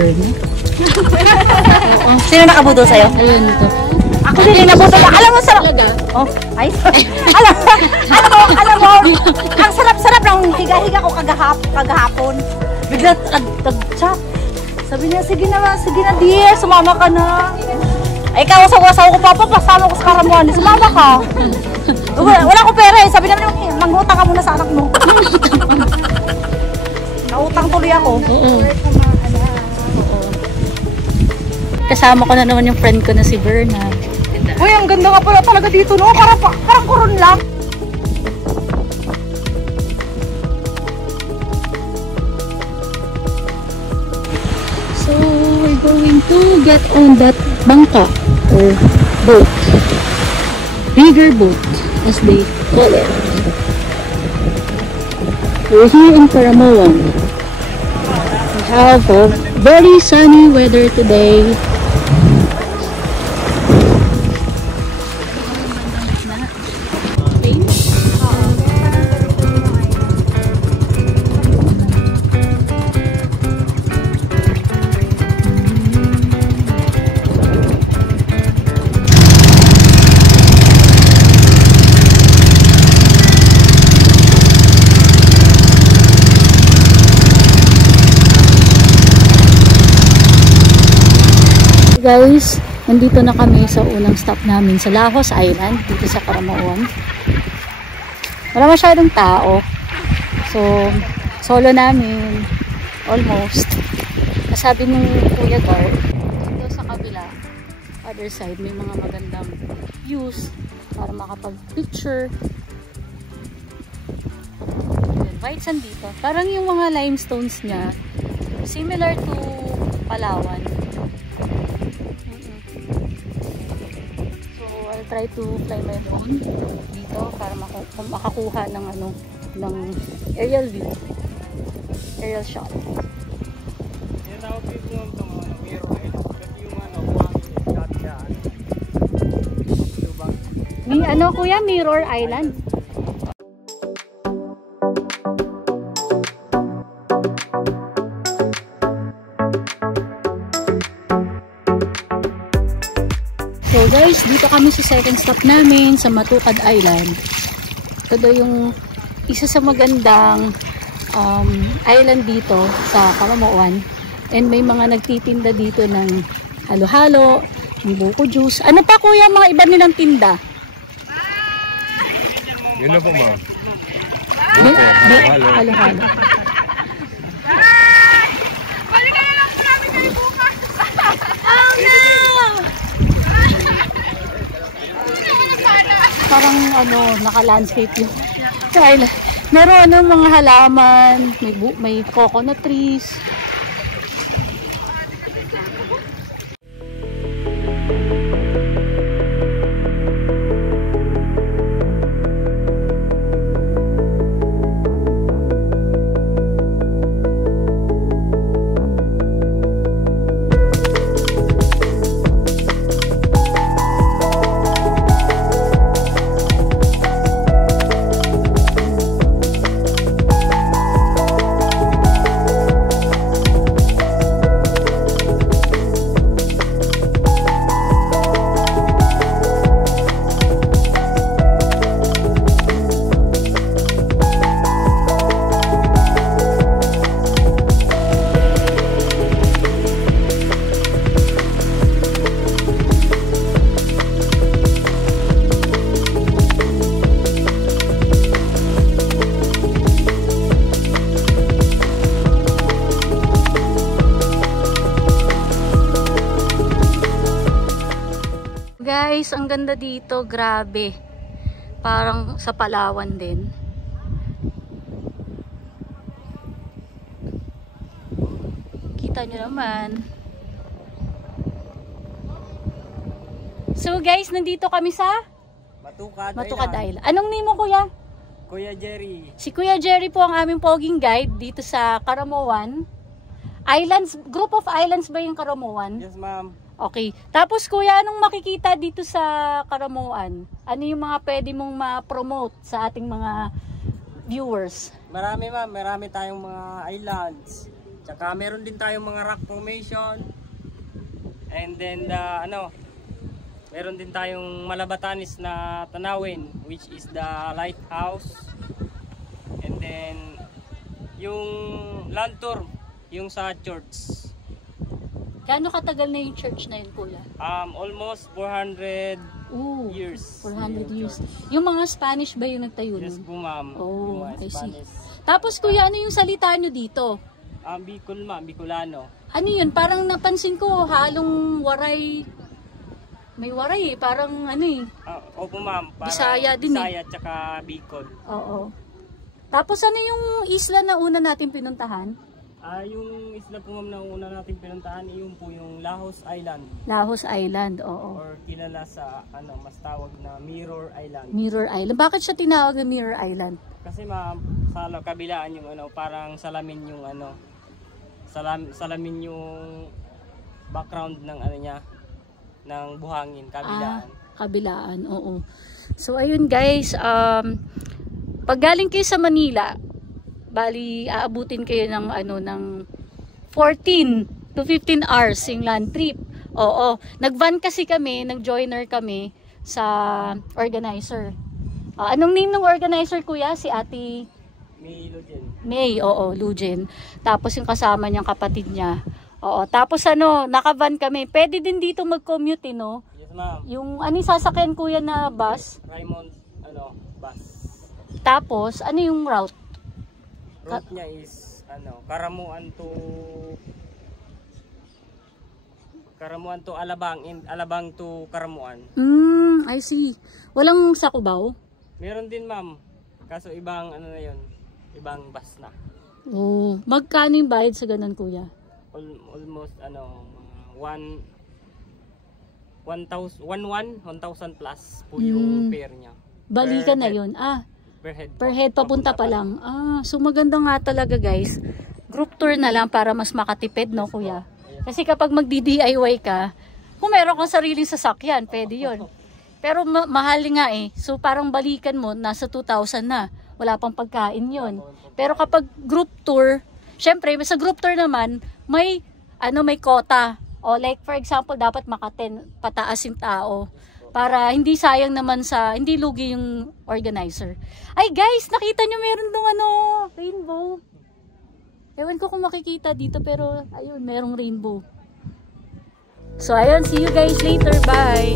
Berna. Oo. Sino nakabudol sa'yo? Ayun ito. Ako din nabudol. Alam mo, sarap. Oh, ay. alam mo, ang sarap-sarap ng higa-higa ko kagahapon. Bigla, tag-chat. Sabi niya, sige na dear, sumama ka na. Ay, kawasaw-wasaw ko pasama ko sa Karamuan. Sumama ka. Wala ko pera eh. Sabi naman, mangutang ka muna sa anak mo. Nautang tuloy ako. Oo. Kasama ko na naman yung friend ko na si Berna. Uy, ang ganda nga pala talaga dito, no? Parang kurun lang. So, we're going to get on that bangka or boat. Bigger boat, as they call it. We're here in Caramoan. We have a very sunny weather today. Guys, nandito na kami sa unang stop namin sa Lahos Island, dito sa Caramoan. Wala masyadong tao. So, solo namin. Almost. Sabi nung Kuya Gar, dito sa kabila, other side, may mga magandang views para makapag-picture. White sand dito. Parang yung mga limestones niya, similar to Palawan. I'll try to fly my drone dito para makakuha ng ng aerial view, aerial shot. May kuya, Mirror Island. So guys, dito kami sa second stop namin sa Matukad Island. Ito daw yung isa sa magandang island dito sa Caramoan. And may mga nagtitinda dito ng halo-halo, ng buko juice. Ano pa kuya mga iba nilang tinda? Yun na po ma'am. Halo-halo. Parang naka-landscape yung island. Meron mga halaman, may coconut trees. Guys, ang ganda dito, grabe. Parang sa Palawan din. Kita nyo naman. So guys, nandito kami sa Matukad Island. Anong name mo kuya? Kuya Jerry. Si Kuya Jerry po ang aming poging guide dito sa Caramoan. Islands, group of islands ba yung Caramoan? Yes ma'am. Okay. Tapos kuya, anong makikita dito sa Caramoan? Ano yung mga pwede mong ma-promote sa ating mga viewers? Marami ma'am, marami tayong mga islands. Tsaka meron din tayong mga rock formation. And then meron din tayong Malabatanes na tanawin, which is the lighthouse. And then yung land tour, yung sa church. Gaano katagal na yung church na yun, kuya? Almost 400 years. 400 years. Yung mga Spanish ba yung nagtayo nun? Yes po, ma'am. Oh, Yung mga I see. Spanish. Tapos kuya, ano yung salita nyo dito? Bicol, ma'am. Bicolano. Ano yun? Parang napansin ko, halong waray. May waray eh. Parang ano eh. Opo, ma'am. Bisaya din Bisaya tsaka Bicol. Oo. Tapos ano yung isla na una natin pinuntahan? Yung isla po, ma'am, na una natin pinuntahan, yun po yung Lahos Island. Lahos Island, oo. Or kilala sa, mas tawag na Mirror Island. Mirror Island. Bakit siya tinawag na Mirror Island? Kasi ma'am, sa kabilaan yung parang salamin yung salamin yung background ng niya, ng buhangin, kabilaan. Kabilaan, oo. So ayun guys, pag galing kayo sa Manila, bali aabutin kayo ng ng 14 to 15 hours yung land trip. Oo, nag-van kasi kami, nag-joiner kami sa organizer. Anong name ng organizer, kuya? Si Ate May Lujen. May, oo, Lujen. Tapos yung kasama niyang kapatid niya. Oo, tapos naka-van kami. Pwede din dito mag-commute, no? Yes, ma'am. Yung sasakyan, kuya, na bus? Raymond, bus. Tapos, ano yung route? Route niya is Karamuan to Alabang, and Alabang to Karamuan. I see. Walang sa Cubao? Meron din, ma'am. Kaso ibang na yun, ibang bus na. Oh, magkano yung bayad sa ganun, kuya? Almost 1,000 plus po yung fare niya. Balikan na yun. Per head papunta pa lang. So maganda nga talaga, guys. Group tour na lang para mas makatipid, no, kuya? Kasi kapag magdi-DIY ka, kung meron kang sariling sasakyan, pwede yun. Pero mahal nga eh. So parang balikan mo, nasa 2,000 na. Wala pang pagkain yun. Pero kapag group tour, syempre, sa group tour naman, may quota. O like for example, dapat maka-10 pataas yung tao. Para hindi sayang naman hindi lugi yung organizer. Ay guys, nakita nyo meron dong rainbow. Ewan ko kung makikita dito, pero ayun, merong rainbow. So ayun, see you guys later. Bye!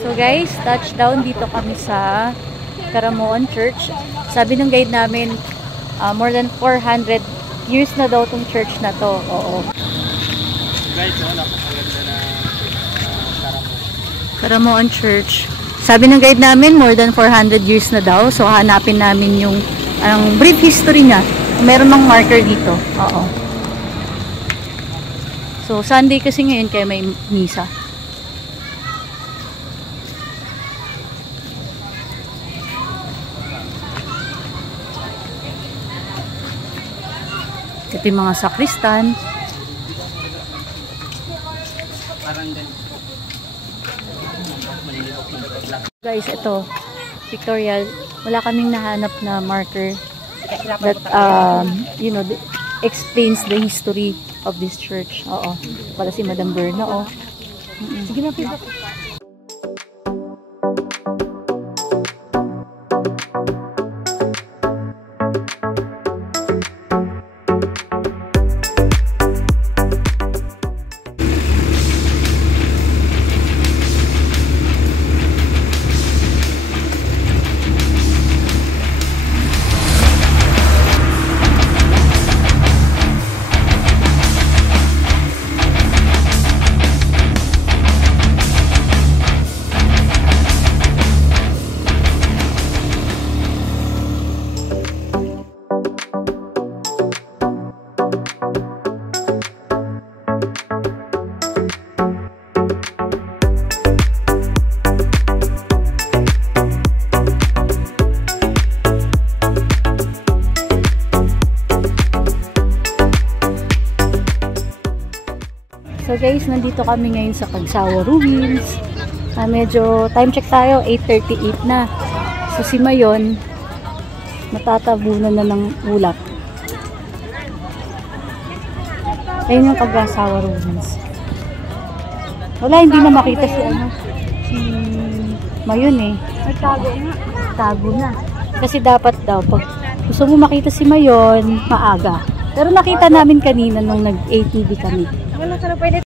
So guys, touchdown dito kami sa Karamuan Church. Sabi ng guide namin, more than 400 years na daw tong church na to. Oo. Guys, napakaganda na Karamuan Church. Sabi ng guide namin, more than 400 years na daw. So hanapin namin yung brief history niya. Meron mang marker dito. Oo. So Sunday kasi ngayon kaya may misa. Ito yung mga sakristan. Guys, ito. Pictorial. Wala kaming nahanap na marker that, explains the history of this church. Oo. Wala si Madam Berna, oh. Sige na, pila. guys, nandito kami ngayon sa Kagsawa Ruins. Medyo time check tayo, 8:38 na. So si Mayon, natatabunan na ng ulap. Ayun yung Kagsawa Ruins. Wala, hindi na makita si Mayon eh. Ay, tago nga. Tago na. Kasi dapat daw, pag gusto mo makita si Mayon, maaga. Pero nakita namin kanina nung nag-ATV kami. Wala ka na pwede.